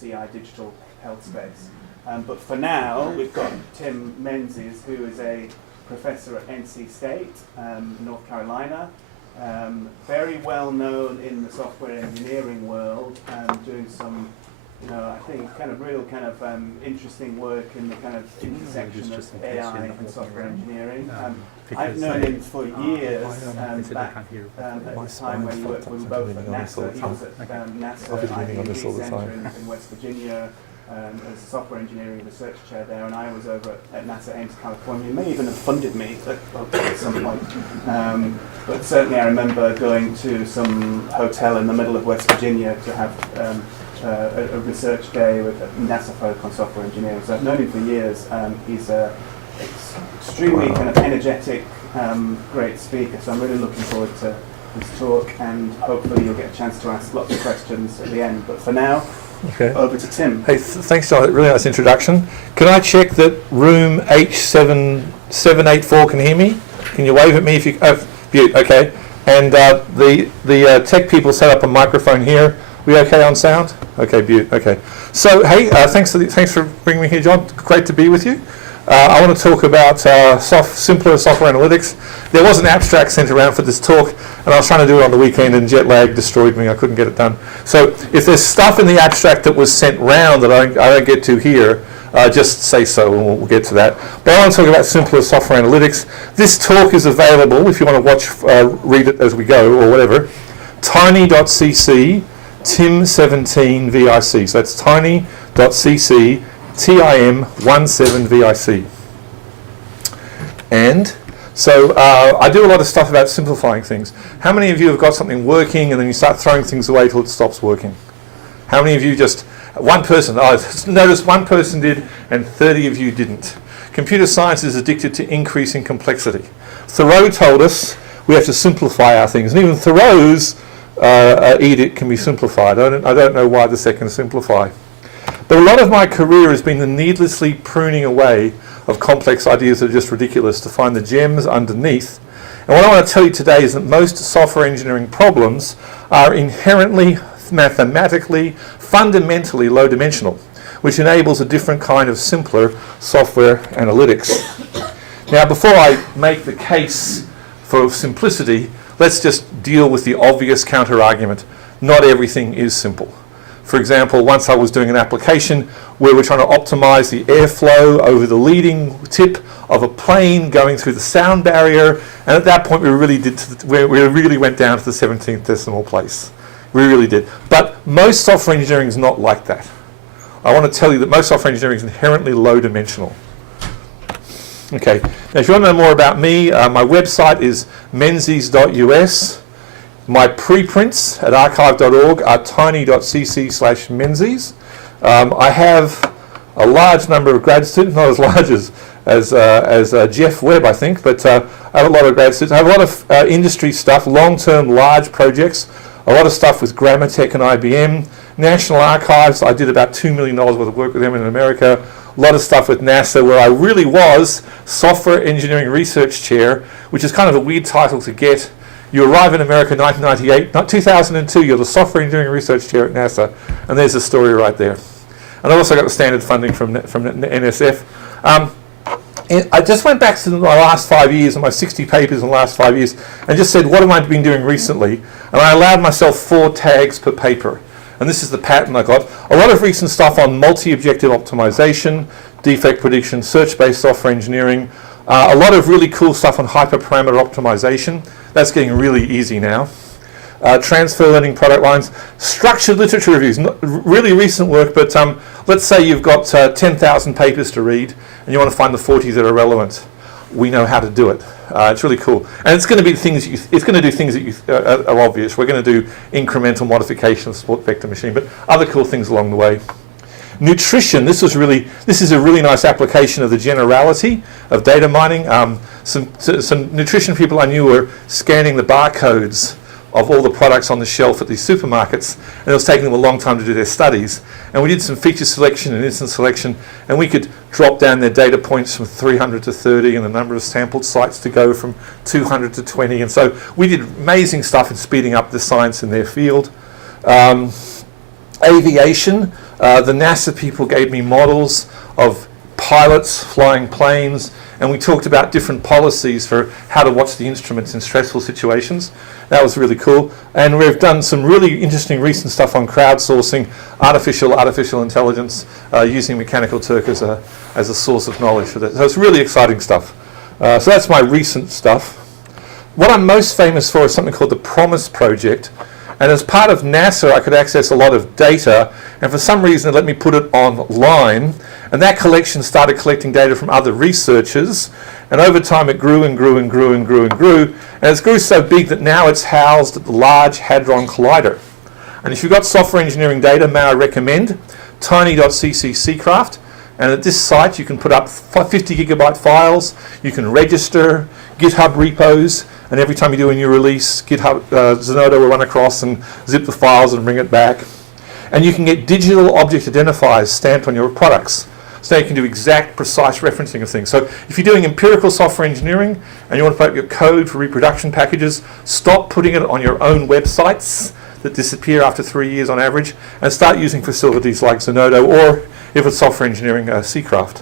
CI digital health space. But for now, we've got Tim Menzies, who is a professor at NC State, North Carolina, very well known in the software engineering world, doing some, I think, real interesting work in the kind of intersection of AI and software engineering. I've known him for years, back at the time when we were both at NASA. He was at NASA IT Center in West Virginia, as a software engineering research chair there, and I was over at NASA Ames, California. He may even have funded me at some point. But certainly I remember going to some hotel in the middle of West Virginia to have a research day with NASA folk on software engineering. So I've known him for years. He's a extremely kind of energetic, great speaker. So I'm really looking forward to this talk, and hopefully you'll get a chance to ask lots of questions at the end. But for now, over to Tim. Hey, thanks, John. Really nice introduction. Can I check that room H7784 can hear me? Can you wave at me if you? Oh, Butte. Okay. And the tech people set up a microphone here. We okay on sound? Okay, Butte. Okay. So hey, thanks for bringing me here, John. Great to be with you. I want to talk about simpler software analytics. There was an abstract sent around for this talk, and I was trying to do it on the weekend, and jet lag destroyed me. I couldn't get it done. So if there's stuff in the abstract that was sent round that I don't get to here, just say so, and we'll get to that. But I want to talk about simpler software analytics. This talk is available if you want to read it as we go, or whatever. Tiny.cc, Tim17VIC. So that's tiny.cc, TIM17VIC. And so I do a lot of stuff about simplifying things. How many of you have got something working and then you start throwing things away till it stops working? How many of you just, one person, notice one person did and 30 of you didn't. Computer science is addicted to increasing complexity. Thoreau told us we have to simplify our things, and even Thoreau's edict can be simplified. I don't know why the second simplify. But a lot of my career has been the needlessly pruning away of complex ideas that are just ridiculous to find the gems underneath. And what I want to tell you today is that most software engineering problems are inherently, mathematically, fundamentally low-dimensional, which enables a different kind of simpler software analytics. Now, before I make the case for simplicity, let's just deal with the obvious counter-argument. Not everything is simple. For example, once I was doing an application where we're trying to optimize the airflow over the leading tip of a plane going through the sound barrier, and at that point we really went down to the 17th decimal place. We really did. But most software engineering is not like that. I want to tell you that most software engineering is inherently low-dimensional. Okay, now if you want to know more about me, my website is menzies.us. My preprints at archive.org are tiny.cc/Menzies. I have a large number of grad students, not as large as Jeff Webb, I think, but I have a lot of grad students. I have a lot of industry stuff, long-term, large projects, a lot of stuff with Grammatech and IBM. National Archives, I did about $2 million worth of work with them in America. A lot of stuff with NASA, where I really was Software Engineering Research Chair, which is kind of a weird title to get. You arrive in America in 1998, not 2002, you're the Software Engineering Research Chair at NASA, and there's the story right there. And I also got the standard funding from NSF. I just went back to my last 5 years, and my 60 papers in the last 5 years, and just said, what have I been doing recently? And I allowed myself 4 tags per paper. And this is the pattern I got. A lot of recent stuff on multi-objective optimization, defect prediction, search-based software engineering, a lot of really cool stuff on hyperparameter optimization. That's getting really easy now. Transfer learning product lines, structured literature reviews, not really recent work, but let's say you've got 10,000 papers to read and you want to find the 40 that are relevant. We know how to do it. It's really cool. And it's going to be things it's going to do things that are obvious. We're going to do incremental modification of support vector machine, but other cool things along the way. Nutrition, this is a really nice application of the generality of data mining. Some nutrition people I knew were scanning the barcodes of all the products on the shelf at these supermarkets, and it was taking them a long time to do their studies. And we did some feature selection and instance selection, and we could drop down their data points from 300 to 30 and the number of sampled sites to go from 200 to 20. And so we did amazing stuff in speeding up the science in their field. Aviation, the NASA people gave me models of pilots flying planes, and we talked about different policies for how to watch the instruments in stressful situations. That was really cool. And we've done some really interesting recent stuff on crowdsourcing, artificial intelligence, using Mechanical Turk as a source of knowledge for that. So it's really exciting stuff. So that's my recent stuff. What I'm most famous for is something called the Promise Project. And as part of NASA, I could access a lot of data, and for some reason it let me put it online. And that collection started collecting data from other researchers. And over time it grew and grew and grew and grew and grew. And it grew so big that now it's housed at the Large Hadron Collider. And if you've got software engineering data, may I recommend tiny.cc Seacraft. And at this site you can put up 50 gigabyte files, you can register, GitHub repos, and every time you do a new release, GitHub Zenodo will run across and zip the files and bring it back. And you can get digital object identifiers stamped on your products. So you can do exact, precise referencing of things. So if you're doing empirical software engineering and you want to put up your code for reproduction packages, stop putting it on your own websites that disappear after 3 years on average, and start using facilities like Zenodo, or if it's software engineering, Seacraft.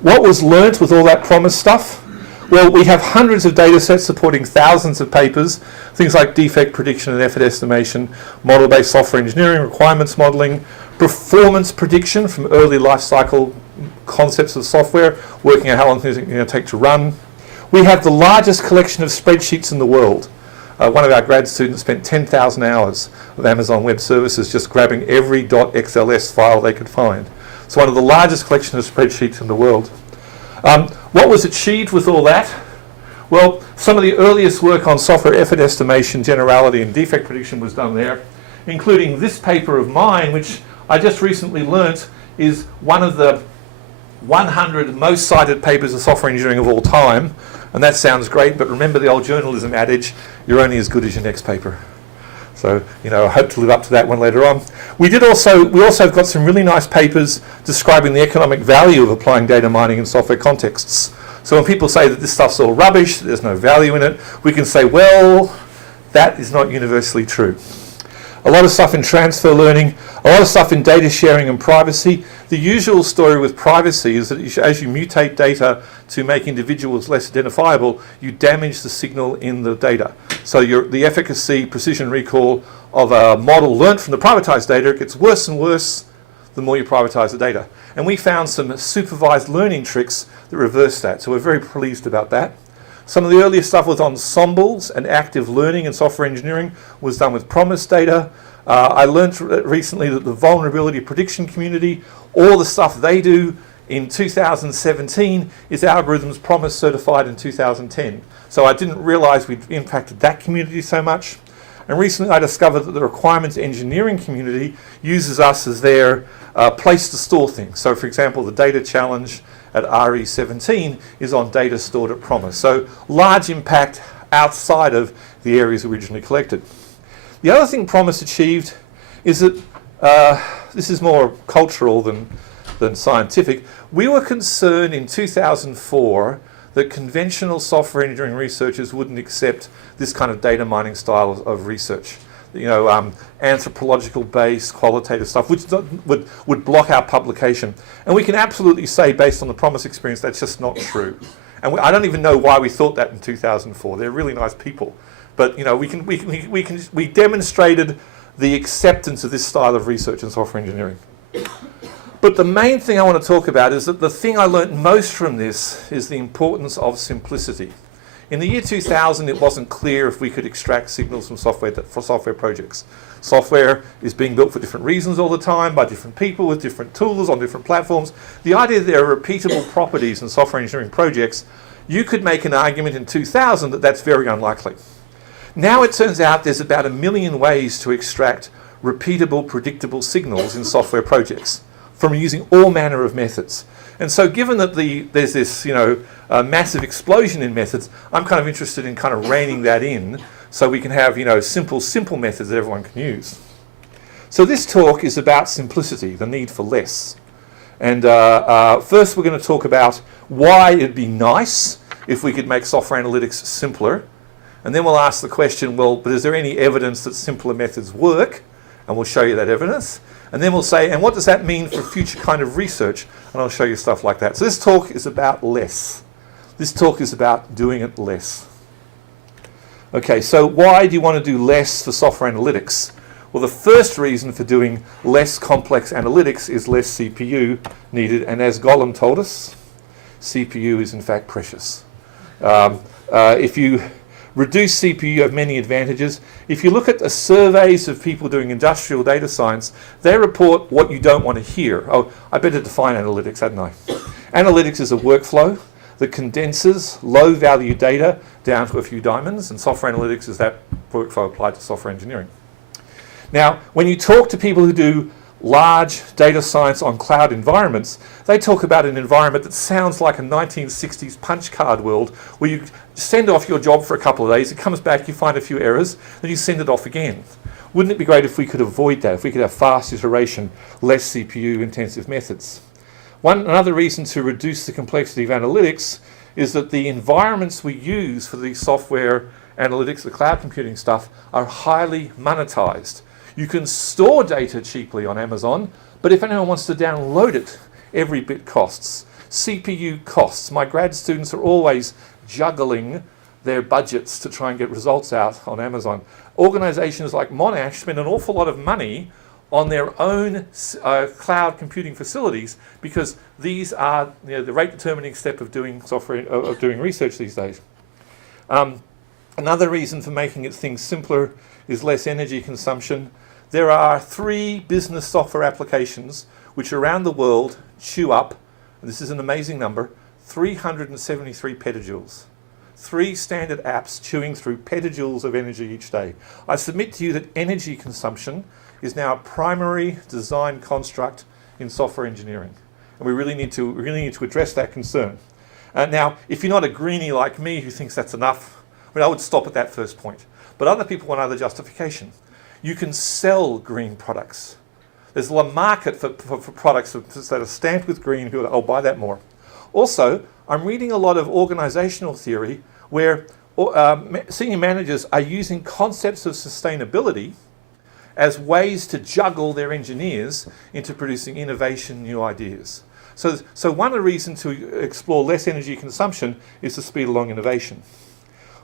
What was learnt with all that Promise stuff? Well, we have hundreds of data sets supporting thousands of papers, things like defect prediction and effort estimation, model-based software engineering, requirements modeling, performance prediction from early life cycle concepts of software, working out how long things are going to take to run. We have the largest collection of spreadsheets in the world. One of our grad students spent 10,000 hours of Amazon Web Services just grabbing every .xls file they could find. It's one of the largest collections of spreadsheets in the world. What was achieved with all that? Well, some of the earliest work on software effort estimation, generality, and defect prediction was done there, including this paper of mine, which I just recently learnt is one of the 100 most cited papers of software engineering of all time. And that sounds great, but remember the old journalism adage, you're only as good as your next paper. So, I hope to live up to that one later on. We also have got some really nice papers describing the economic value of applying data mining in software contexts. So when people say that this stuff's all rubbish, there's no value in it, we can say, well, that is not universally true. A lot of stuff in transfer learning, a lot of stuff in data sharing and privacy. The usual story with privacy is that as you mutate data to make individuals less identifiable, you damage the signal in the data. So the efficacy, precision recall of a model learnt from the privatized data gets worse and worse the more you privatize the data. And we found some supervised learning tricks that reverse that. So we're very pleased about that. Some of the earliest stuff was ensembles and active learning in software engineering was done with Promise data. I learned recently that the vulnerability prediction community, all the stuff they do in 2017 is algorithms Promise certified in 2010. So I didn't realize we'd impacted that community so much. And recently I discovered that the requirements engineering community uses us as their place to store things. So for example, the data challenge at RE17 is on data stored at Promise. So large impact outside of the areas originally collected. The other thing Promise achieved is that, this is more cultural than scientific, we were concerned in 2004 that conventional software engineering researchers wouldn't accept this kind of data mining style of research. Anthropological based, qualitative stuff, which would block our publication. And we can absolutely say, based on the Promise experience, that's just not true. And I don't even know why we thought that in 2004. They're really nice people. But we demonstrated the acceptance of this style of research in software engineering. But the main thing I want to talk about is that the thing I learned most from this is the importance of simplicity. In the year 2000, it wasn't clear if we could extract signals from software for software projects. Software is being built for different reasons all the time, by different people, with different tools, on different platforms. The idea that there are repeatable properties in software engineering projects, you could make an argument in 2000 that that's very unlikely. Now it turns out there's about 1 million ways to extract repeatable, predictable signals in software projects from using all manner of methods. And so given that there's this massive explosion in methods, I'm kind of interested in kind of reining that in so we can have simple methods that everyone can use. So this talk is about simplicity, the need for less. And first we're going to talk about why it'd be nice if we could make software analytics simpler. And then we'll ask the question, well, but is there any evidence that simpler methods work? And And we'll show you that evidence. And then we'll say, and what does that mean for future kind of research? And I'll show you stuff like that. So this talk is about less. This talk is about doing it less. Okay, so why do you want to do less for software analytics? Well, the first reason for doing less complex analytics is less CPU needed. And as Gollum told us, CPU is in fact precious. If you reduce CPU, you have many advantages. If you look at the surveys of people doing industrial data science, they report what you don't want to hear. Oh, I better define analytics, hadn't I? Analytics is a workflow that condenses low-value data down to a few diamonds, and software analytics is that workflow applied to software engineering. Now, when you talk to people who do large data science on cloud environments, they talk about an environment that sounds like a 1960s punch card world where you send off your job for a couple of days, it comes back, you find a few errors, then you send it off again. Wouldn't it be great if we could avoid that, if we could have fast iteration, less CPU intensive methods? Another reason to reduce the complexity of analytics is that the environments we use for the software analytics, the cloud computing stuff, are highly monetized. You can store data cheaply on Amazon, but if anyone wants to download it, every bit costs. CPU costs. My grad students are always juggling their budgets to try and get results out on Amazon. Organizations like Monash spend an awful lot of money on their own cloud computing facilities because these are the rate determining step of doing software, of doing research these days. Another reason for making things simpler is less energy consumption. There are 3 business software applications which around the world chew up, and this is an amazing number, 373 petajoules. 3 standard apps chewing through petajoules of energy each day. I submit to you that energy consumption is now a primary design construct in software engineering. And we really need to address that concern. Now, if you're not a greenie like me who thinks that's enough, I would stop at that first point. But other people want other justification. You can sell green products. There's a market for products that are stamped with green who I'll buy that more. Also, I'm reading a lot of organizational theory where senior managers are using concepts of sustainability as ways to juggle their engineers into producing innovation, new ideas. So one of the reasons to explore less energy consumption is to speed along innovation.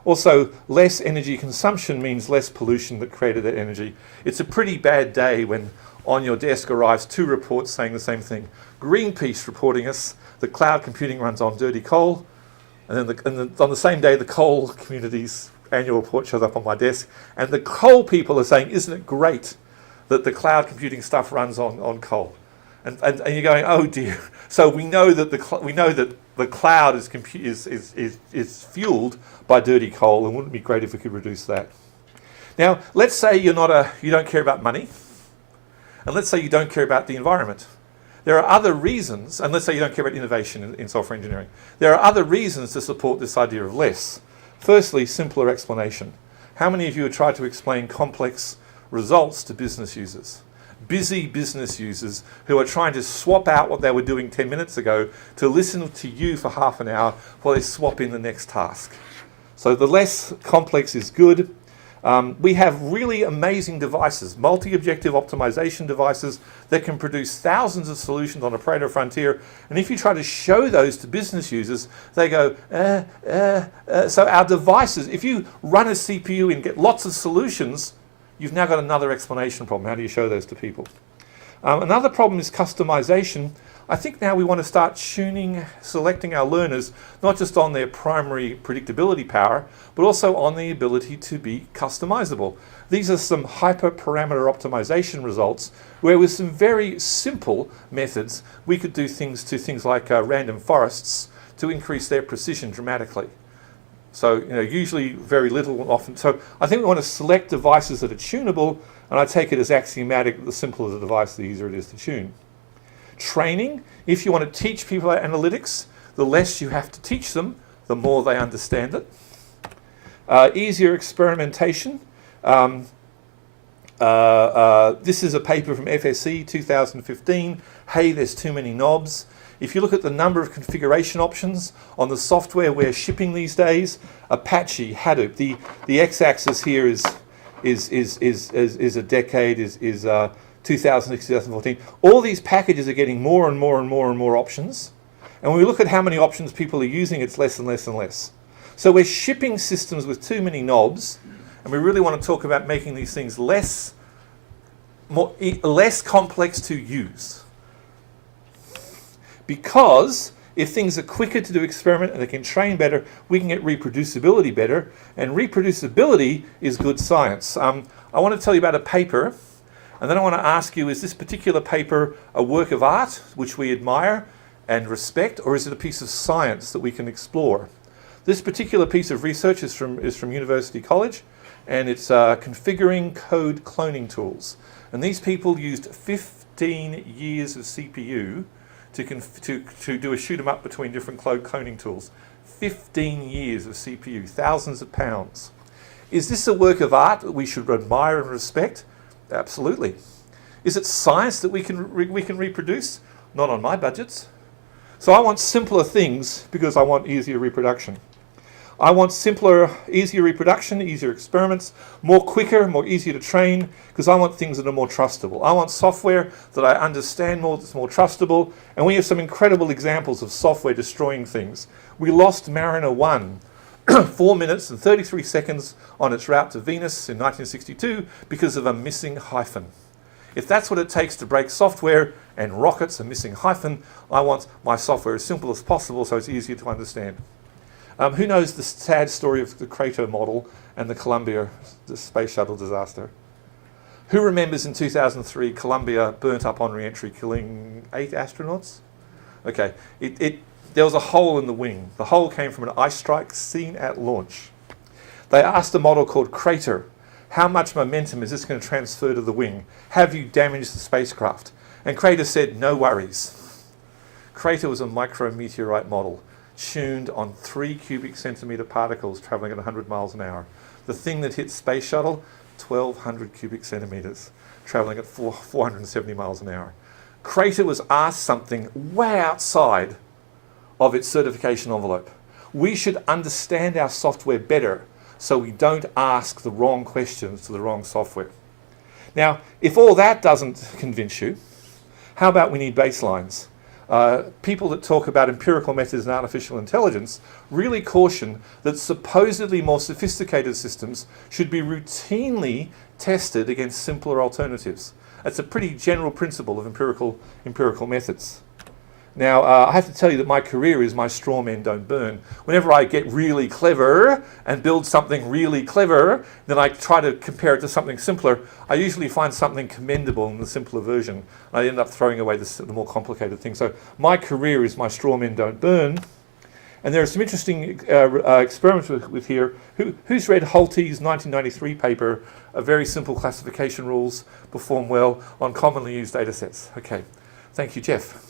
Also, less energy consumption means less pollution that created that energy. It's a pretty bad day when on your desk arrives 2 reports saying the same thing. Greenpeace reporting us that cloud computing runs on dirty coal, and then on the same day the coal community's annual report shows up on my desk, and the coal people are saying, isn't it great that the cloud computing stuff runs on coal? And you're going, oh dear. So we know that the cloud is fueled by dirty coal, and wouldn't it be great if we could reduce that? Now, let's say you don't care about money, and let's say you don't care about the environment. There are other reasons, and let's say you don't care about innovation in software engineering. There are other reasons to support this idea of less. Firstly, simpler explanation. How many of you have tried to explain complex results to business users? Busy business users who are trying to swap out what they were doing 10 minutes ago to listen to you for half an hour while they swap in the next task. So the less complex is good. We have really amazing devices, multi-objective optimization devices that can produce thousands of solutions on a Pareto frontier. And if you try to show those to business users, they go, So our devices, if you run a CPU and get lots of solutions, you've now got another explanation problem. How do you show those to people? Another problem is customization. I think now we want to start selecting our learners, not just on their primary predictability power, but also on the ability to be customizable. These are some hyperparameter optimization results where with some very simple methods, we could do things like random forests to increase their precision dramatically. So, usually very little, often. So I think we want to select devices that are tunable, and I take it as axiomatic that the simpler the device, the easier it is to tune. Training, if you want to teach people about analytics, the less you have to teach them, the more they understand it. Easier experimentation. This is a paper from FSE 2015. Hey, there's too many knobs. If you look at the number of configuration options on the software we're shipping these days, Apache, Hadoop, the x-axis here is is a decade, is 2006, 2014. All these packages are getting more and more and more and more options. And when we look at how many options people are using, it's less and less and less. So we're shipping systems with too many knobs, and we really want to talk about making these things less complex to use. Because if things are quicker to do experiment and they can train better, we can get reproducibility better, and reproducibility is good science. I want to tell you about a paper, and then I want to ask you, is this particular paper a work of art, which we admire and respect, or is it a piece of science that we can explore? This particular piece of research is from University College, and it's configuring code cloning tools. And these people used 15 years of CPU to do a shoot 'em up between different cloning tools. 15 years of CPU, thousands of pounds. Is this a work of art that we should admire and respect? Absolutely. Is it science that we can reproduce? Not on my budgets. So I want simpler things because I want easier reproduction. I want simpler, easier reproduction, easier experiments, more quicker, more easier to train, because I want things that are more trustable. I want software that I understand more, that's more trustable, and we have some incredible examples of software destroying things. We lost Mariner 1, 4 minutes and 33 seconds on its route to Venus in 1962 because of a missing hyphen. If that's what it takes to break software and rockets, a missing hyphen, I want my software as simple as possible so it's easier to understand. Who knows the sad story of the Crater model and the Columbia space shuttle disaster? Who remembers in 2003 Columbia burnt up on re-entry, killing 8 astronauts? Okay, there was a hole in the wing. The hole came from an ice strike seen at launch. They asked a model called Crater, how much momentum is this going to transfer to the wing? Have you damaged the spacecraft? And Crater said, no worries. Crater was a micrometeorite model, tuned on 3 cubic centimetre particles travelling at 100 miles an hour. The thing that hit Space Shuttle, 1,200 cubic centimetres, travelling at 470 miles an hour. Crater was asked something way outside of its certification envelope. We should understand our software better so we don't ask the wrong questions to the wrong software. Now, if all that doesn't convince you, how about we need baselines? People that talk about empirical methods and artificial intelligence really caution that supposedly more sophisticated systems should be routinely tested against simpler alternatives. That's a pretty general principle of empirical methods. Now, I have to tell you that my career is my straw men don't burn. Whenever I get really clever and build something really clever, then I try to compare it to something simpler. I usually find something commendable in the simpler version. I end up throwing away the more complicated thing. So my career is my straw men don't burn. And there are some interesting experiments with here. Who's read Holte's 1993 paper, Very Simple Classification Rules Perform Well on Commonly Used Data Sets? Okay, thank you, Jeff.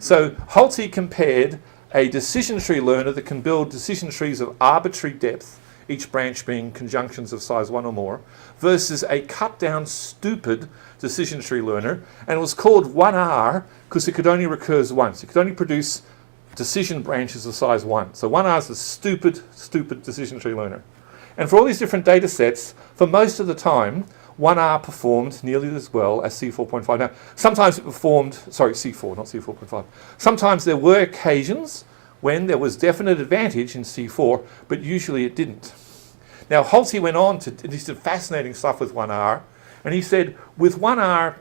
So Holte compared a decision tree learner that can build decision trees of arbitrary depth, each branch being conjunctions of size 1 or more, versus a cut-down stupid decision tree learner, and it was called 1R because it could only recurse once. It could only produce decision branches of size 1. So 1R is a stupid decision tree learner. And for all these different data sets, for most of the time, 1R performed nearly as well as C4.5. Now, sometimes it performed, sorry, C4, not C4.5. Sometimes there were occasions when there was definite advantage in C4, but usually it didn't. Now, Holte went on to do some fascinating stuff with 1R, and he said, with 1R,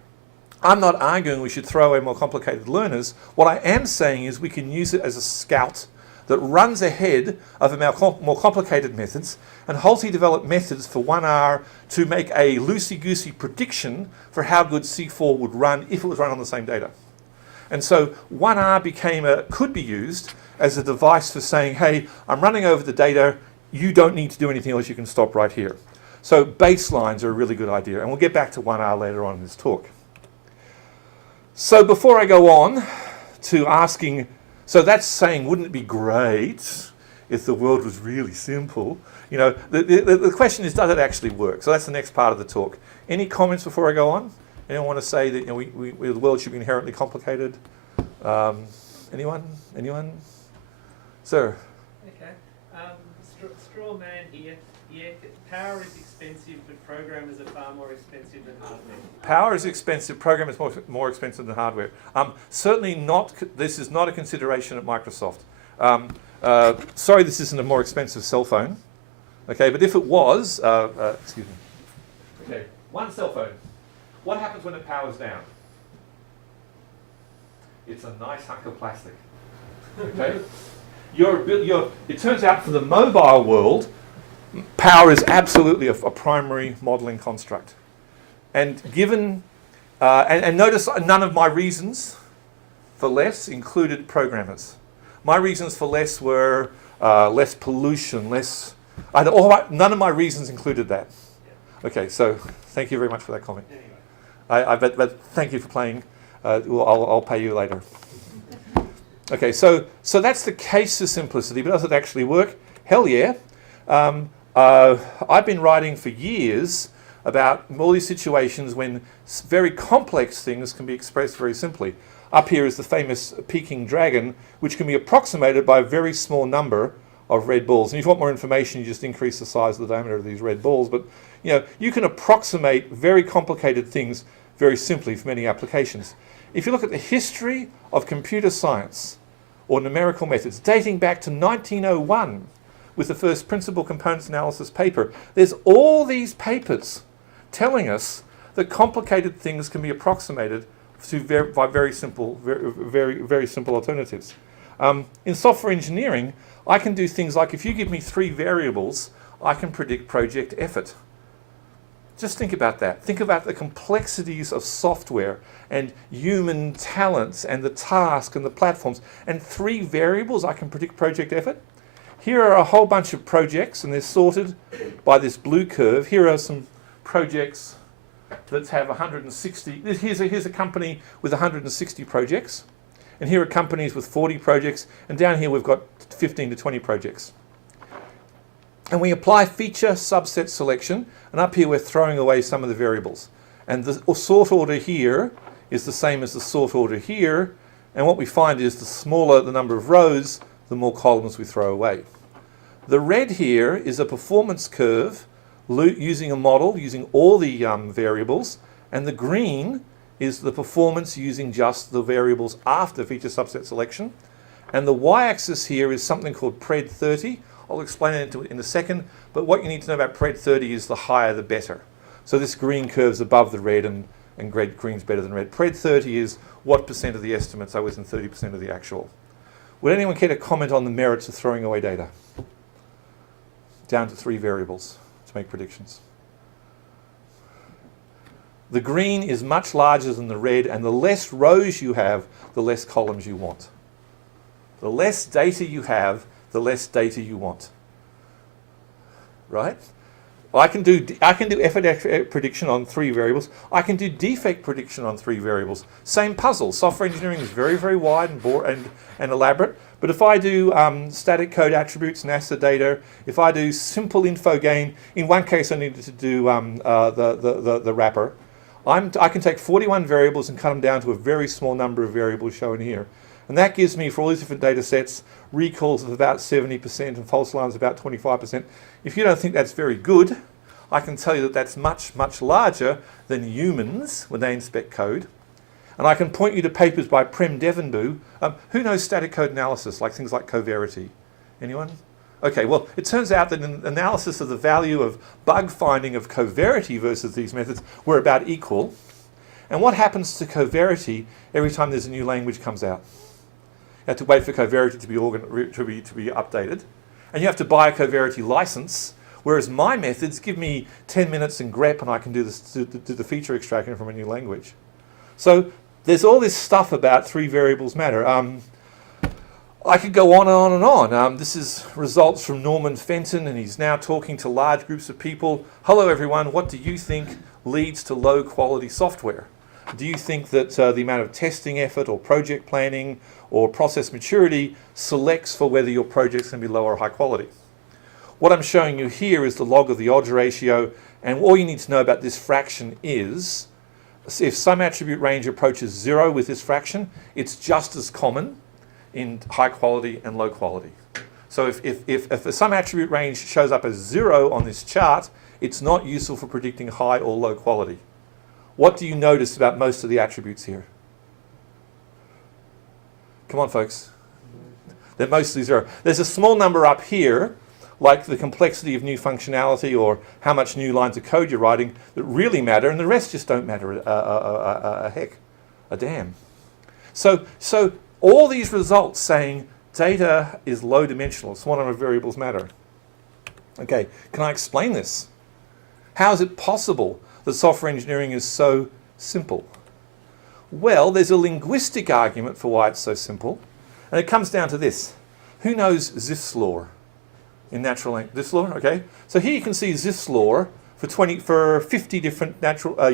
I'm not arguing we should throw away more complicated learners. What I am saying is we can use it as a scout that runs ahead of more complicated methods, and Holte developed methods for 1R to make a loosey-goosey prediction for how good C4 would run if it was run on the same data. And so 1R could be used as a device for saying, hey, I'm running over the data, you don't need to do anything else, you can stop right here. So baselines are a really good idea, and we'll get back to 1R later on in this talk. So before I go on to asking, so that's saying, wouldn't it be great if the world was really simple? You know, the question is, does it actually work? So that's the next part of the talk. Any comments before I go on? Anyone want to say that, you know, the world should be inherently complicated? Anyone? Sir? Okay. Straw man here. Yeah, power is expensive, but programmers are far more expensive than hardware. Power is expensive, program is more expensive than hardware. Certainly not, this is not a consideration at Microsoft. Sorry this isn't a more expensive cell phone. Okay, but if it was, excuse me. Okay, one cell phone. What happens when it powers down? It's a nice hunk of plastic. Okay? It turns out for the mobile world, power is absolutely a primary modelling construct. And given, and notice none of my reasons for less included programmers. My reasons for less were less pollution, none of my reasons included that. Okay, so thank you very much for that comment. But thank you for playing. I'll pay you later. Okay, so that's the case of simplicity, but does it actually work? Hell yeah. I've been writing for years about all these situations when very complex things can be expressed very simply. Up here is the famous Peking dragon, which can be approximated by a very small number of red balls. And if you want more information, you just increase the size of the diameter of these red balls. But you can approximate very complicated things very simply for many applications. If you look at the history of computer science or numerical methods dating back to 1901 with the first principal components analysis paper, there's all these papers telling us that complicated things can be approximated by very simple alternatives. In software engineering, I can do things like if you give me 3 variables, I can predict project effort. Just think about that. Think about the complexities of software and human talents and the task and the platforms. And 3 variables, I can predict project effort. Here are a whole bunch of projects, and they're sorted by this blue curve. Here are some projects that have 160. Here's a company with 160 projects. And here are companies with 40 projects. And down here we've got 15 to 20 projects. And we apply feature subset selection, and up here we're throwing away some of the variables. And the sort order here is the same as the sort order here, and what we find is the smaller the number of rows, the more columns we throw away. The red here is a performance curve using a model, using all the variables, and the green is the performance using just the variables after feature subset selection. And the y-axis here is something called PRED 30. I'll explain it in a second, but what you need to know about PRED 30 is the higher the better. So this green curve's above the red, and green's better than red. PRED 30 is what percent of the estimates are within 30% of the actual. Would anyone care to comment on the merits of throwing away data? Down to 3 variables to make predictions. The green is much larger than the red, and the less rows you have, the less columns you want. The less data you have, the less data you want. Right? I can do effort prediction on 3 variables. I can do defect prediction on 3 variables. Same puzzle. Software engineering is very, very wide and elaborate. But if I do static code attributes, NASA data, if I do simple info gain, in one case I needed to do the wrapper, I can take 41 variables and cut them down to a very small number of variables shown here. And that gives me, for all these different data sets, recalls of about 70% and false alarms about 25%. If you don't think that's very good, I can tell you that that's much, much larger than humans when they inspect code. And I can point you to papers by Prem Devenbu. Who knows static code analysis, like things like coverity? Anyone? Okay, well, it turns out that an analysis of the value of bug finding of coverity versus these methods were about equal. And what happens to coverity every time there's a new language comes out? You have to wait for coverity to be updated. And you have to buy a coverity license, whereas my methods give me 10 minutes in grep and I can do the feature extraction from a new language. So there's all this stuff about 3 variables matter. I could go on and on and on. This is results from Norman Fenton, and he's now talking to large groups of people. Hello everyone, what do you think leads to low quality software? Do you think that the amount of testing effort or project planning or process maturity selects for whether your project's going to be low or high quality? What I'm showing you here is the log of the odds ratio, and all you need to know about this fraction is if some attribute range approaches 0 with this fraction, it's just as common in high quality and low quality. So if some attribute range shows up as 0 on this chart, it's not useful for predicting high or low quality. What do you notice about most of the attributes here? Come on, folks. They're mostly 0. There's a small number up here, like the complexity of new functionality or how much new lines of code you're writing, that really matter, and the rest just don't matter a damn. So all these results saying data is low dimensional, small number of variables matter. Okay, can I explain this? How is it possible that software engineering is so simple? Well, there's a linguistic argument for why it's so simple, and it comes down to this. Who knows Zipf's law in natural language? This law, okay? So here you can see Zipf's law for 50 different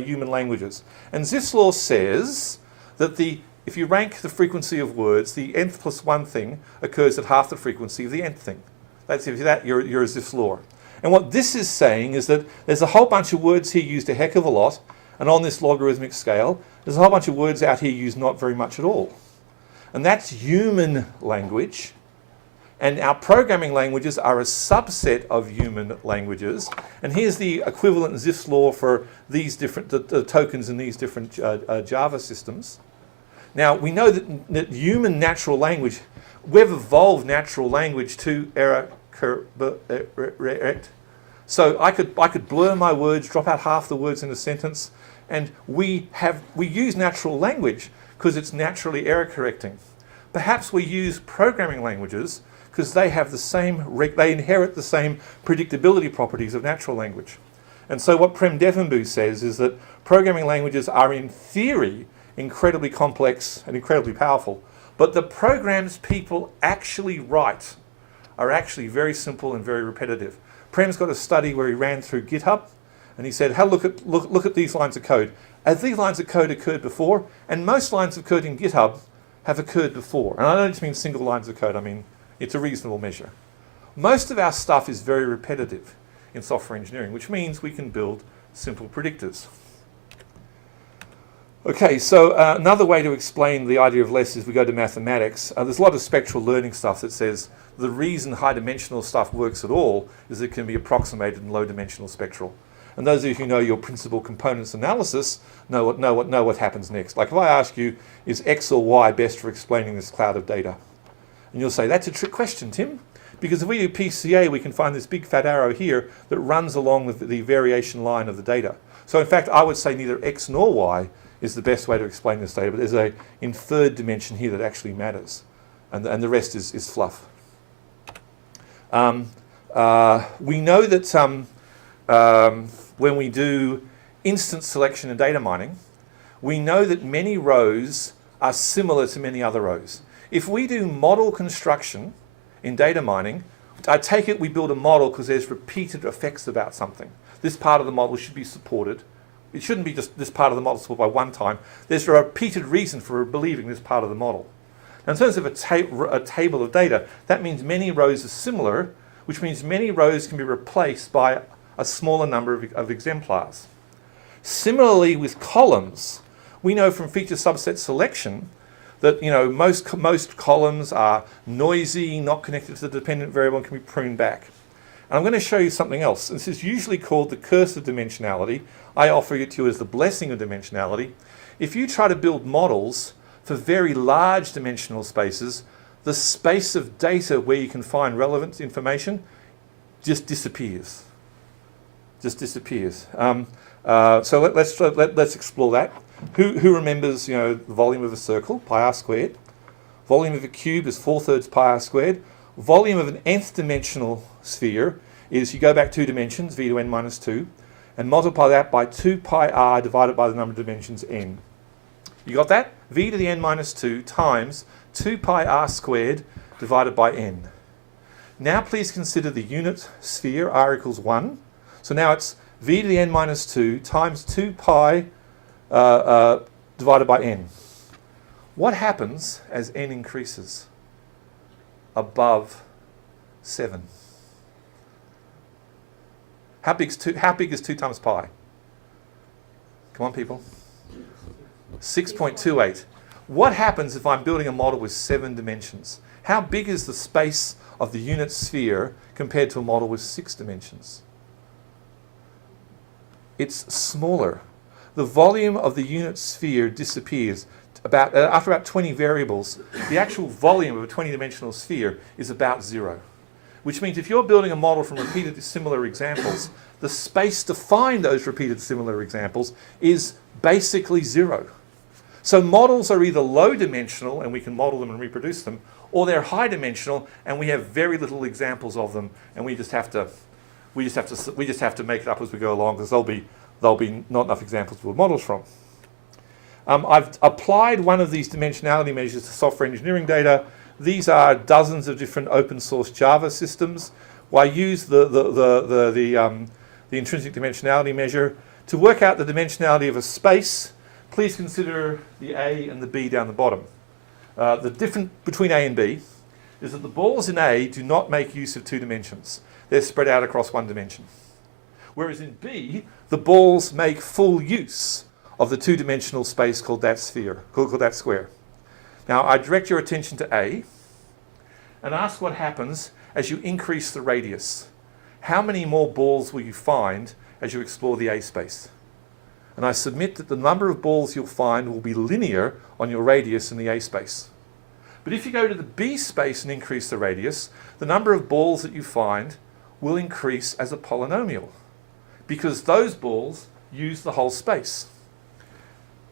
human languages. And Zipf's law says that if you rank the frequency of words, the nth plus one thing occurs at half the frequency of the nth thing. That's if you're a Zipf's law. And what this is saying is that there's a whole bunch of words here used a heck of a lot, and on this logarithmic scale, there's a whole bunch of words out here used not very much at all. And that's human language. And our programming languages are a subset of human languages. And here's the equivalent Zipf's law for these different the tokens in these different Java systems. Now, we know that human natural language, we've evolved natural language to error correct. So I could blur my words, drop out half the words in a sentence, and we use natural language because it's naturally error correcting. Perhaps we use programming languages because they have they inherit the same predictability properties of natural language. And so what Prem Devonbu says is that programming languages are in theory incredibly complex and incredibly powerful, but the programs people actually write are actually very simple and very repetitive. Prem's got a study where he ran through GitHub, and he said, look at these lines of code. As these lines of code occurred before, and most lines of code in GitHub have occurred before. And I don't just mean single lines of code, I mean it's a reasonable measure. Most of our stuff is very repetitive in software engineering, which means we can build simple predictors. Okay, so another way to explain the idea of less is we go to mathematics. There's a lot of spectral learning stuff that says the reason high dimensional stuff works at all is it can be approximated in low dimensional spectral. And those of you who know your principal components analysis know what happens next. Like if I ask you, is X or Y best for explaining this cloud of data? And you'll say, that's a trick question, Tim. Because if we do PCA, we can find this big fat arrow here that runs along the variation line of the data. So in fact, I would say neither X nor Y is the best way to explain this data, but there's an inferred dimension here that actually matters. And the rest is fluff. We know that when we do instance selection and data mining, we know that many rows are similar to many other rows. If we do model construction in data mining, I take it we build a model because there's repeated effects about something. This part of the model should be supported. It shouldn't be just this part of the model supported by one time. There's a repeated reason for believing this part of the model. Now, in terms of a table of data, that means many rows are similar, which means many rows can be replaced by a smaller number of exemplars. Similarly with columns, we know from feature subset selection that most columns are noisy, not connected to the dependent variable, and can be pruned back. And I'm going to show you something else. This is usually called the curse of dimensionality. I offer it to you as the blessing of dimensionality. If you try to build models for very large dimensional spaces, the space of data where you can find relevant information just disappears. So let's explore that. Who remembers the volume of a circle, pi r squared? Volume of a cube is 4/3 pi r squared. Volume of an nth dimensional sphere is you go back 2 dimensions, v to n minus 2, and multiply that by 2 pi r divided by the number of dimensions n. You got that? V to the n minus 2 times 2 pi r squared divided by n. Now please consider the unit sphere, r equals 1. So now it's v to the n minus 2 times 2 pi divided by n. What happens as n increases above 7? How big is 2 times pi? Come on, people. 6.28. What happens if I'm building a model with 7 dimensions? How big is the space of the unit sphere compared to a model with 6 dimensions? it's smaller. The volume of the unit sphere disappears. After about 20 variables, the actual volume of a 20-dimensional sphere is about 0. Which means if you're building a model from repeated similar examples, the space to find those repeated similar examples is basically 0. So models are either low dimensional and we can model them and reproduce them, or they're high dimensional and we have very little examples of them, and we just have to make it up as we go along, because there'll be not enough examples to build models from. I've applied one of these dimensionality measures to software engineering data. These are dozens of different open source Java systems. Well, I use the intrinsic dimensionality measure to work out the dimensionality of a space. Please consider the A and the B down the bottom. The difference between A and B is that the balls in A do not make use of 2 dimensions. They're spread out across 1 dimension. Whereas in B, the balls make full use of the 2-dimensional space called that sphere, called that square. Now, I direct your attention to A and ask what happens as you increase the radius. How many more balls will you find as you explore the A space? And I submit that the number of balls you'll find will be linear on your radius in the A space. But if you go to the B space and increase the radius, the number of balls that you find will increase as a polynomial, because those balls use the whole space.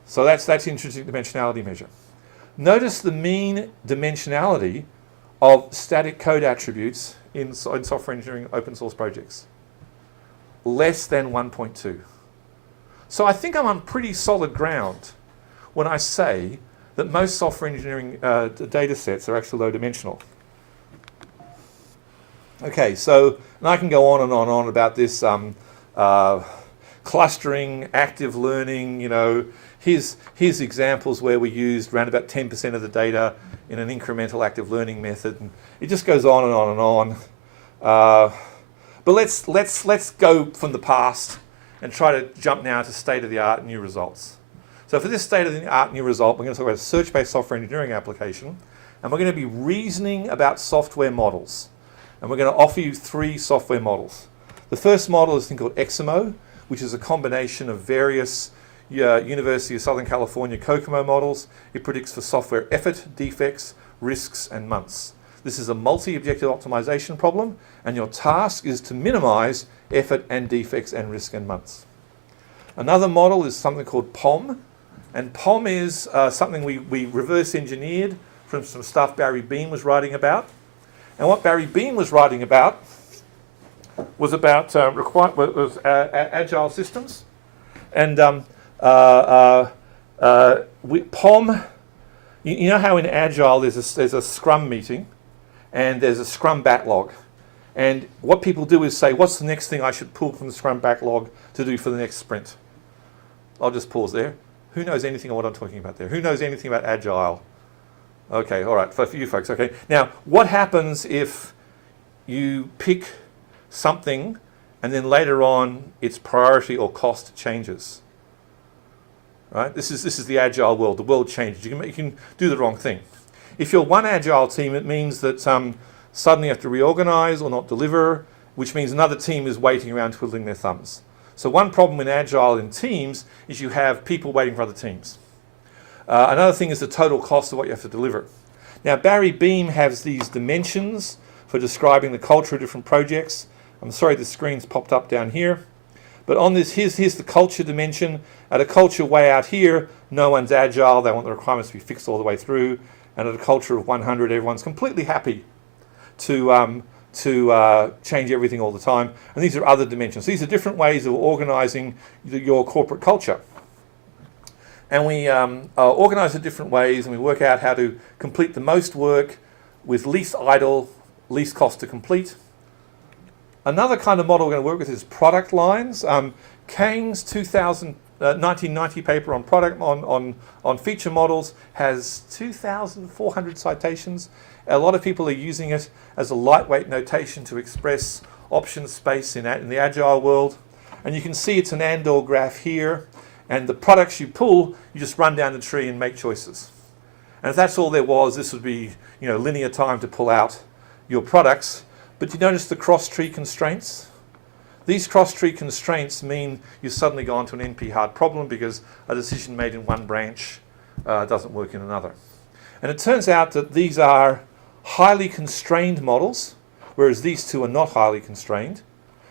So that's intrinsic dimensionality measure. Notice the mean dimensionality of static code attributes in software engineering open source projects. Less than 1.2. So I think I'm on pretty solid ground when I say that most software engineering data sets are actually low dimensional. Okay, so and I can go on and on and on about this clustering, active learning, Here's examples where we used around about 10% of the data in an incremental active learning method, and it just goes on and on and on. But let's go from the past and try to jump now to state-of-the-art new results. So for this state-of-the-art new result, we're going to talk about a search-based software engineering application, and we're going to be reasoning about software models. And we're going to offer you 3 software models. The first model is a thing called XMO, which is a combination of various University of Southern California COCOMO models. It predicts for software effort, defects, risks, and months. This is a multi-objective optimization problem, and your task is to minimize effort and defects and risk and months. Another model is something called POM, and POM is something we reverse engineered from some stuff Barry Beam was writing about. And what Barry Beam was writing about was about agile systems. And POM, you know how in Agile there's a Scrum meeting and there's a Scrum backlog. And what people do is say, what's the next thing I should pull from the Scrum backlog to do for the next sprint? I'll just pause there. Who knows anything of what I'm talking about there? Who knows anything about Agile? Okay, all right, for you folks, okay. Now, what happens if you pick something and then later on its priority or cost changes? Right? This is the Agile world. The world changes. You can do the wrong thing. If you're one Agile team, it means that suddenly you have to reorganize or not deliver, which means another team is waiting around twiddling their thumbs. So one problem in Agile in teams is you have people waiting for other teams. Another thing is the total cost of what you have to deliver. Now, Barry Beam has these dimensions for describing the culture of different projects. I'm sorry the screen's popped up down here. But on this, here's the culture dimension. At a culture way out here, no one's agile. They want the requirements to be fixed all the way through. And at a culture of 100, everyone's completely happy to change everything all the time. And these are other dimensions. These are different ways of organizing your corporate culture. And we organize in different ways, and we work out how to complete the most work with least idle, least cost to complete. Another kind of model we're going to work with is product lines. Kang's 1990 paper on product on feature models has 2,400 citations. A lot of people are using it as a lightweight notation to express option space in the Agile world. And you can see it's an and/or graph here. And the products you pull, you just run down the tree and make choices. And if that's all there was, this would be linear time to pull out your products. But you notice the cross-tree constraints? These cross-tree constraints mean you've suddenly gone to an NP-hard problem because a decision made in one branch doesn't work in another. And it turns out that these are highly constrained models, whereas these two are not highly constrained.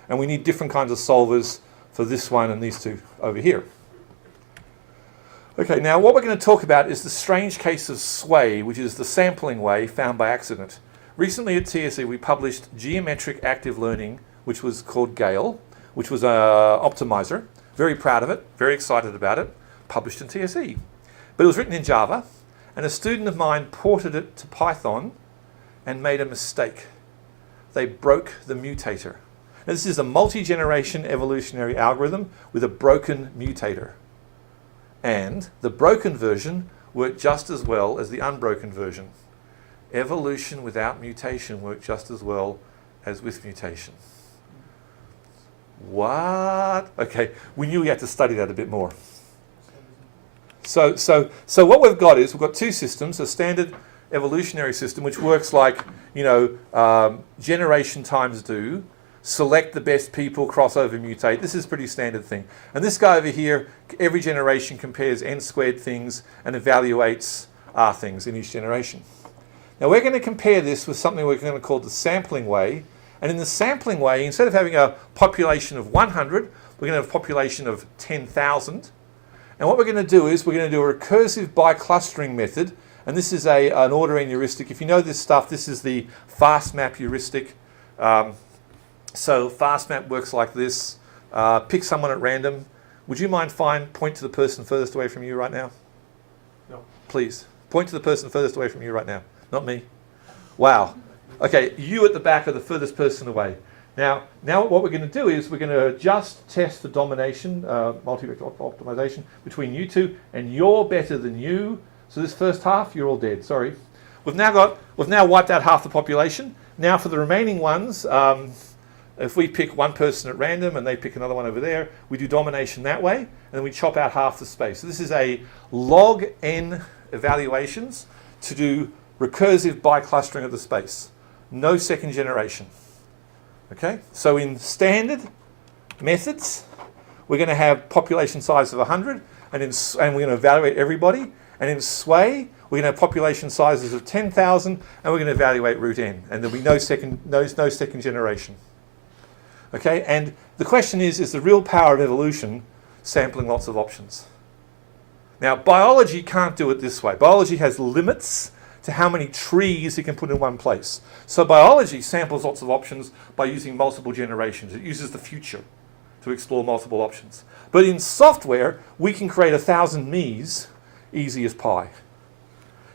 And we need different kinds of solvers for this one and these two over here. Okay, now what we're going to talk about is the strange case of sway, which is the sampling way found by accident. Recently at TSE we published Geometric Active Learning, which was called Gale, which was an optimizer. Very proud of it, very excited about it, published in TSE. But it was written in Java, and a student of mine ported it to Python and made a mistake. They broke the mutator. Now, this is a multi-generation evolutionary algorithm with a broken mutator. And the broken version worked just as well as the unbroken version. Evolution without mutation worked just as well as with mutation. What? Okay, we knew we had to study that a bit more. So what we've got is we've got two systems: a standard evolutionary system which works like, generation times do, select the best people, crossover, mutate. This is a pretty standard thing. And this guy over here, every generation compares n squared things and evaluates r things in each generation. Now we're going to compare this with something we're going to call the sampling way. And in the sampling way, instead of having a population of 100, we're going to have a population of 10,000. And what we're going to do is we're going to do a recursive biclustering method. And this is an order n heuristic. If you know this stuff, this is the fastmap heuristic. So fastmap works like this. Pick someone at random. Would you mind point to the person furthest away from you right now? No. Please. Point to the person furthest away from you right now. Not me. Wow. Okay, you at the back are the furthest person away. Now what we're going to do is we're going to just test the domination, multi-vector optimization between you two, and you're better than you. So this first half, you're all dead. Sorry. We've now wiped out half the population. Now for the remaining ones, if we pick one person at random and they pick another one over there, we do domination that way, and then we chop out half the space. So this is a log n evaluations to do recursive biclustering of the space. No second generation. Okay, so in standard methods, we're going to have population size of 100, and we're going to evaluate everybody. And in sway, we're going to have population sizes of 10,000, and we're going to evaluate root n, and there'll be no second generation. Okay, and the question is the real power of evolution sampling lots of options? Now, biology can't do it this way. Biology has limits to how many trees it can put in one place. So biology samples lots of options by using multiple generations. It uses the future to explore multiple options. But in software, we can create 1,000 me's easy as pie.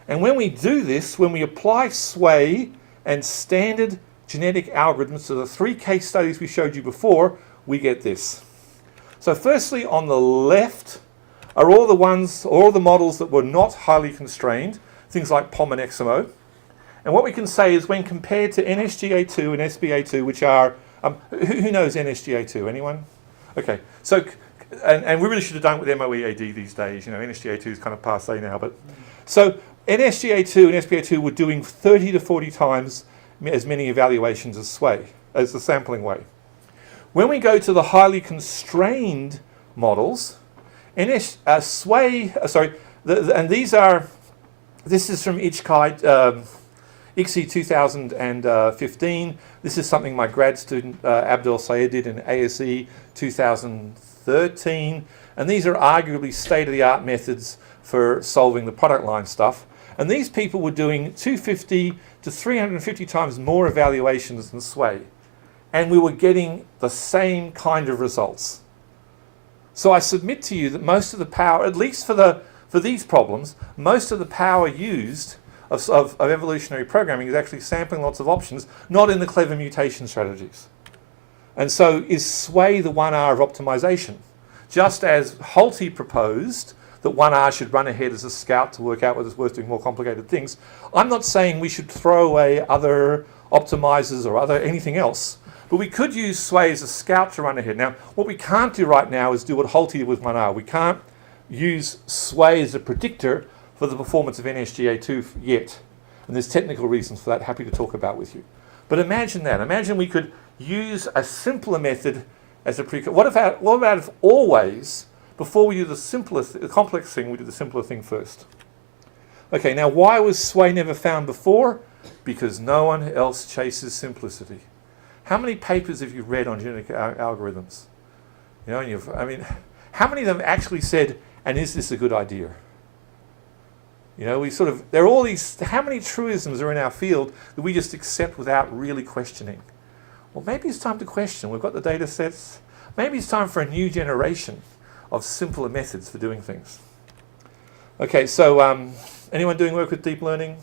And when we do this, when we apply sway and standard genetic algorithms to the 3 case studies we showed you before, we get this. So firstly, on the left are all the models that were not highly constrained, things like POM and XMO. And what we can say is when compared to NSGA2 and SBA2, which are, who knows NSGA2? Anyone? Okay, so, and we really should have done it with MOEAD these days. NSGA2 is kind of passé now. But so NSGA2 and SBA2 were doing 30 to 40 times as many evaluations as sway, as the sampling way. When we go to the highly constrained models, sway, and this is from ICSI 2015. This is something my grad student Abdel Sayed did in ASE 2013. And these are arguably state-of-the-art methods for solving the product line stuff. And these people were doing 250 to 350 times more evaluations than sway. And we were getting the same kind of results. So I submit to you that most of the power, at least for these problems, most of the power used of evolutionary programming is actually sampling lots of options, not in the clever mutation strategies. And so is sway the 1R of optimization? Just as Holty proposed that 1R should run ahead as a scout to work out whether it's worth doing more complicated things, I'm not saying we should throw away other optimizers or anything else. But we could use sway as a scout to run ahead. Now, what we can't do right now is do what Holty did with 1R. We can't use sway as a predictor for the performance of NSGA2 yet. And there's technical reasons for that, happy to talk about with you. But imagine that. Imagine we could use a simpler method as a precursor? What about if always, before we do the complex thing, we do the simpler thing first? Okay, now why was sway never found before? Because no one else chases simplicity. How many papers have you read on genetic algorithms? You know, and how many of them actually said, and is this a good idea? You know, there are all these, how many truisms are in our field that we just accept without really questioning? Well, maybe it's time to question. We've got the data sets. Maybe it's time for a new generation of simpler methods for doing things. Okay, so anyone doing work with deep learning?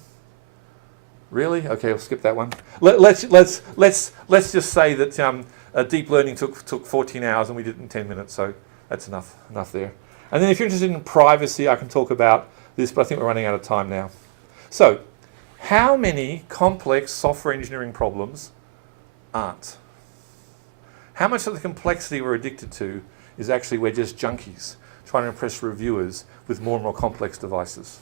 Really? Okay, I'll skip that one. Let's just say that deep learning took 14 hours and we did it in 10 minutes. So that's enough there. And then if you're interested in privacy, I can talk about this, but I think we're running out of time now. So, how many complex software engineering problems aren't? How much of the complexity we're addicted to is actually we're just junkies trying to impress reviewers with more and more complex devices?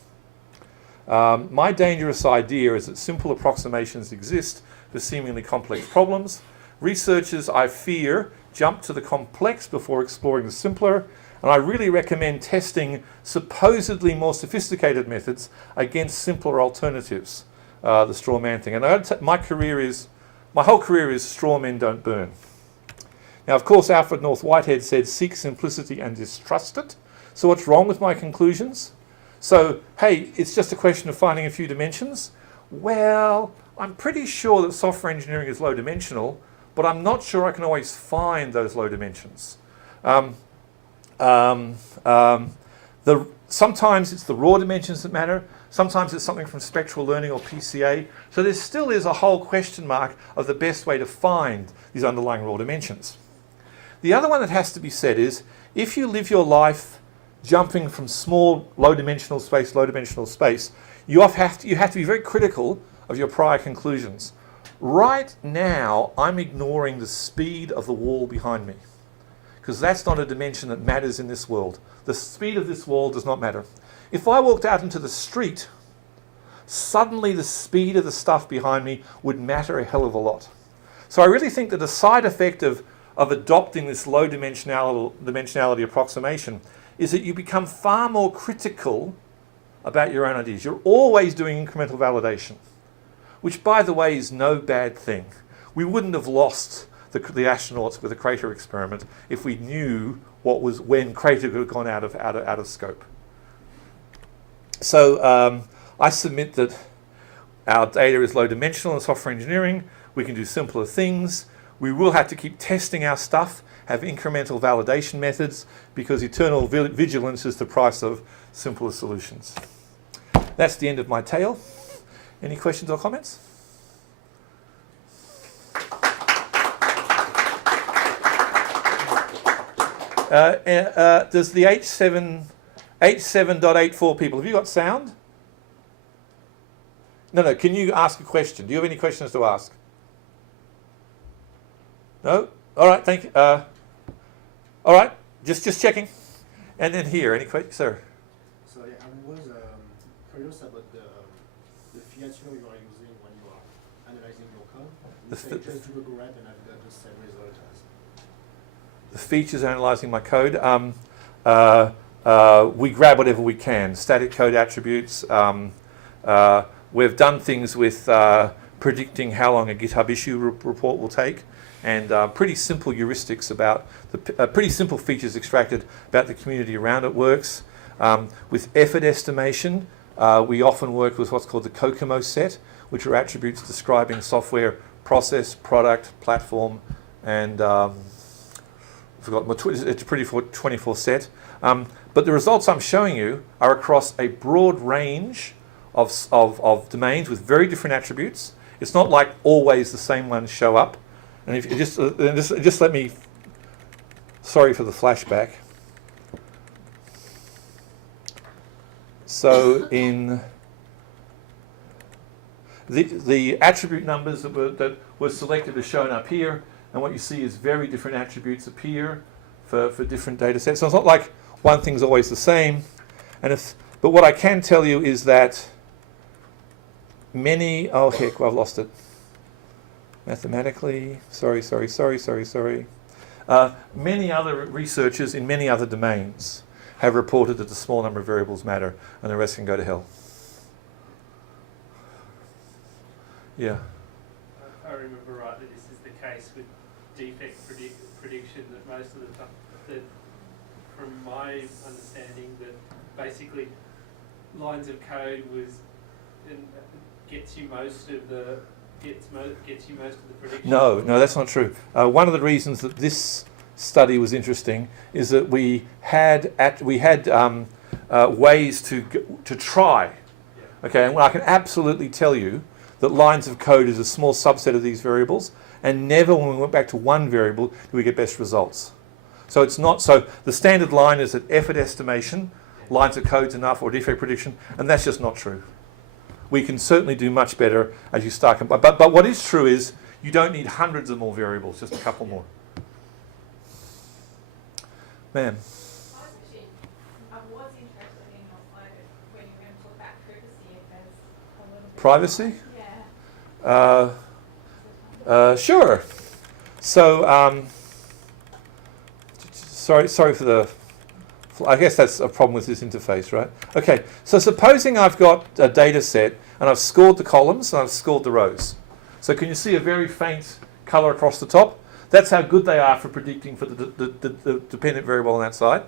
My dangerous idea is that simple approximations exist for seemingly complex problems. Researchers, I fear, jump to the complex before exploring the simpler, and I really recommend testing supposedly more sophisticated methods against simpler alternatives, the straw man thing. And my whole career is straw men don't burn. Now, of course, Alfred North Whitehead said, seek simplicity and distrust it. So what's wrong with my conclusions? So, hey, it's just a question of finding a few dimensions. Well, I'm pretty sure that software engineering is low dimensional, but I'm not sure I can always find those low dimensions. Sometimes it's the raw dimensions that matter. Sometimes it's something from spectral learning or PCA. So there still is a whole question mark of the best way to find these underlying raw dimensions. The other one that has to be said is, if you live your life jumping from small low-dimensional space, you have to be very critical of your prior conclusions. Right now, I'm ignoring the speed of the wall behind me, because that's not a dimension that matters in this world. The speed of this wall does not matter. If I walked out into the street, suddenly the speed of the stuff behind me would matter a hell of a lot. So I really think that the side effect of adopting this low dimensionality approximation is that you become far more critical about your own ideas. You're always doing incremental validation, which, by the way, is no bad thing. We wouldn't have lost the astronauts with the crater experiment if we knew when crater could have gone out of scope. So I submit that our data is low dimensional in software engineering. We can do simpler things. We will have to keep testing our stuff, have incremental validation methods, because eternal vigilance is the price of simpler solutions. That's the end of my tale. Any questions or comments? Does the H7.84 people, have you got sound? No, can you ask a question? Do you have any questions to ask? No? All right, thank you. All right, just checking. And then here, any questions, sir? So yeah, I was curious about the feature you are using when you are analyzing your code. You say just do a grab and I've got the same result as. The features analyzing my code. We grab whatever we can. Static code attributes. We've done things with predicting how long a GitHub issue report will take, and pretty simple heuristics about pretty simple features extracted about the community around it works. With effort estimation, we often work with what's called the COCOMO set, which are attributes describing software process, product, platform, and it's a pretty 24 set. But the results I'm showing you are across a broad range of domains with very different attributes. It's not like always the same ones show up. And if you just let me, sorry for the flashback. So in the attribute numbers that were selected are shown up here, and what you see is very different attributes appear for different data sets. So it's not like one thing's always the same. But what I can tell you is that many, oh heck, well, I've lost it. Mathematically, sorry. Many other researchers in many other domains have reported that the small number of variables matter and the rest can go to hell. Yeah. If I remember rightly, this is the case with defect prediction, that most of the time, that from my understanding, that basically lines of code gets you most of the prediction. No, that's not true. One of the reasons that this study was interesting is that we had ways to try. Yeah. Okay, and I can absolutely tell you that lines of code is a small subset of these variables, and never when we went back to one variable do we get best results. So it's not so. The standard line is that effort estimation, lines of code's enough, or defect prediction, and that's just not true. We can certainly do much better as you start. But what is true is you don't need hundreds of more variables, just a couple more. Ma'am. I was interested in also when you were going to talk about privacy, if there's a little bit Privacy? Yeah. Sure. So, sorry for the. I guess that's a problem with this interface, right? Okay. So supposing I've got a data set and I've scored the columns and I've scored the rows. So can you see a very faint color across the top? That's how good they are for predicting for the dependent variable on that side.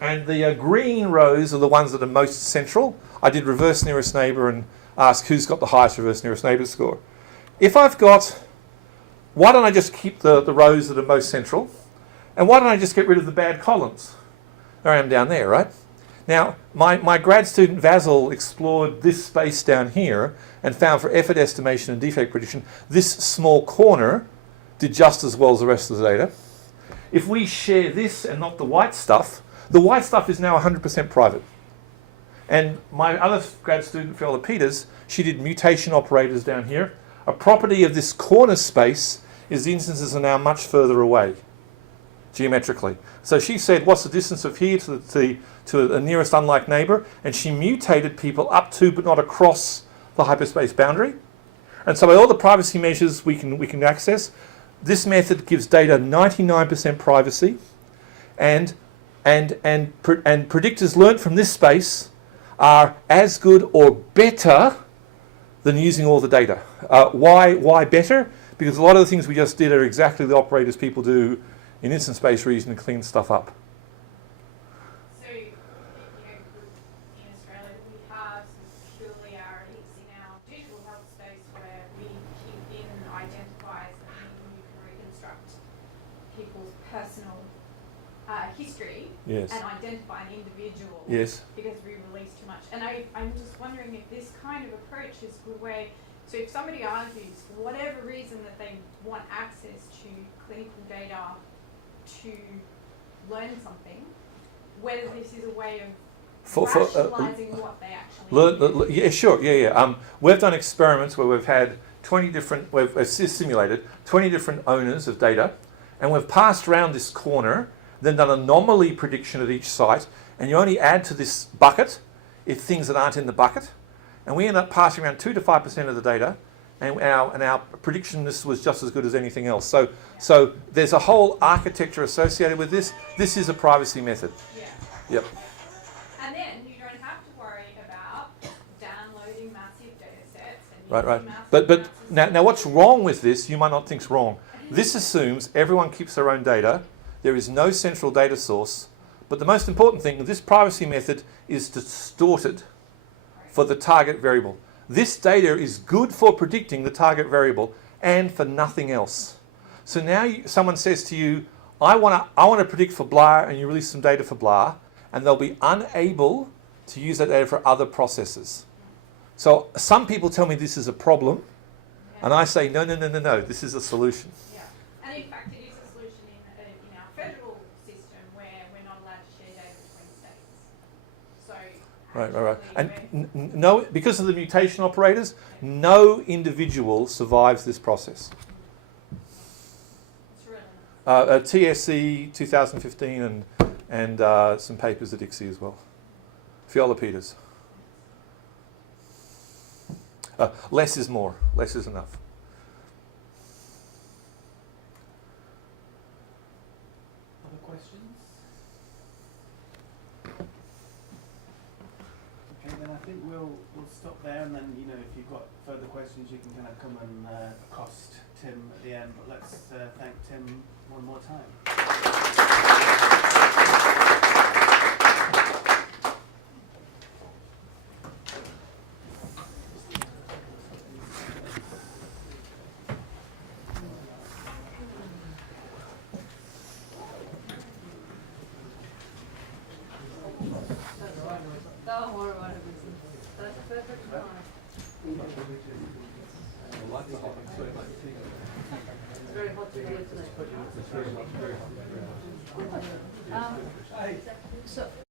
And the green rows are the ones that are most central. I did reverse nearest neighbor and ask who's got the highest reverse nearest neighbor score. If I've got, why don't I just keep the rows that are most central? And why don't I just get rid of the bad columns? There I am down there, right? Now, my grad student Vasil explored this space down here and found for effort estimation and defect prediction, this small corner did just as well as the rest of the data. If we share this and not the white stuff is now 100% private. And my other grad student, Fiona Peters, she did mutation operators down here. A property of this corner space is the instances are now much further away, geometrically. So she said, what's the distance of here to the nearest unlike neighbor? And she mutated people up to but not across the hyperspace boundary. And so by all the privacy measures we can access, this method gives data 99% privacy, and predictors learnt from this space are as good or better than using all the data. Why better? Because a lot of the things we just did are exactly the operators people do in instance space reason to clean stuff up. So, in Australia, we have some peculiarities in our digital health space where we keep in identifiers and you can reconstruct people's personal history Yes. and identify an individual Yes. because we release too much. And I'm just wondering if this kind of approach is a good way. So if somebody argues, for whatever reason, that they want access to clinical data to learn something, whether this is a way of rationalising what they actually do. Yeah, sure. Yeah. We've done experiments where we've had 20 different, we've simulated 20 different owners of data, and we've passed around this corner, then done anomaly prediction at each site, and you only add to this bucket if things that aren't in the bucket. And we end up passing around 2 to 5% of the data, and our prediction this was just as good as anything else. So there's a whole architecture associated with this. This is a privacy method. Yeah. Yep. And then you don't have to worry about downloading massive data sets and Right. using massive But amounts of now what's wrong with this, you might not think's wrong. This assumes everyone keeps their own data. There is no central data source. But the most important thing, this privacy method is distorted for the target variable. This data is good for predicting the target variable and for nothing else. So now someone says to you, I want to predict for blah, and you release some data for blah, and they'll be unable to use that data for other processes. So some people tell me this is a problem, and I say, no, this is a solution. Yeah. And in fact, it is a solution in our federal system where we're not allowed to share data between states. So Right. actually And no, because of the mutation operators, no individual survives this process. it's really TSC 2015 and some papers at ICSI as well. Fiona Peters. Less is more. Less is enough. think we'll stop there, and then if you've got further questions, you can kind of come and accost Tim at the end. But let's thank Tim one more time. Don't worry about it. That's perfect fine. It's very hot here today. So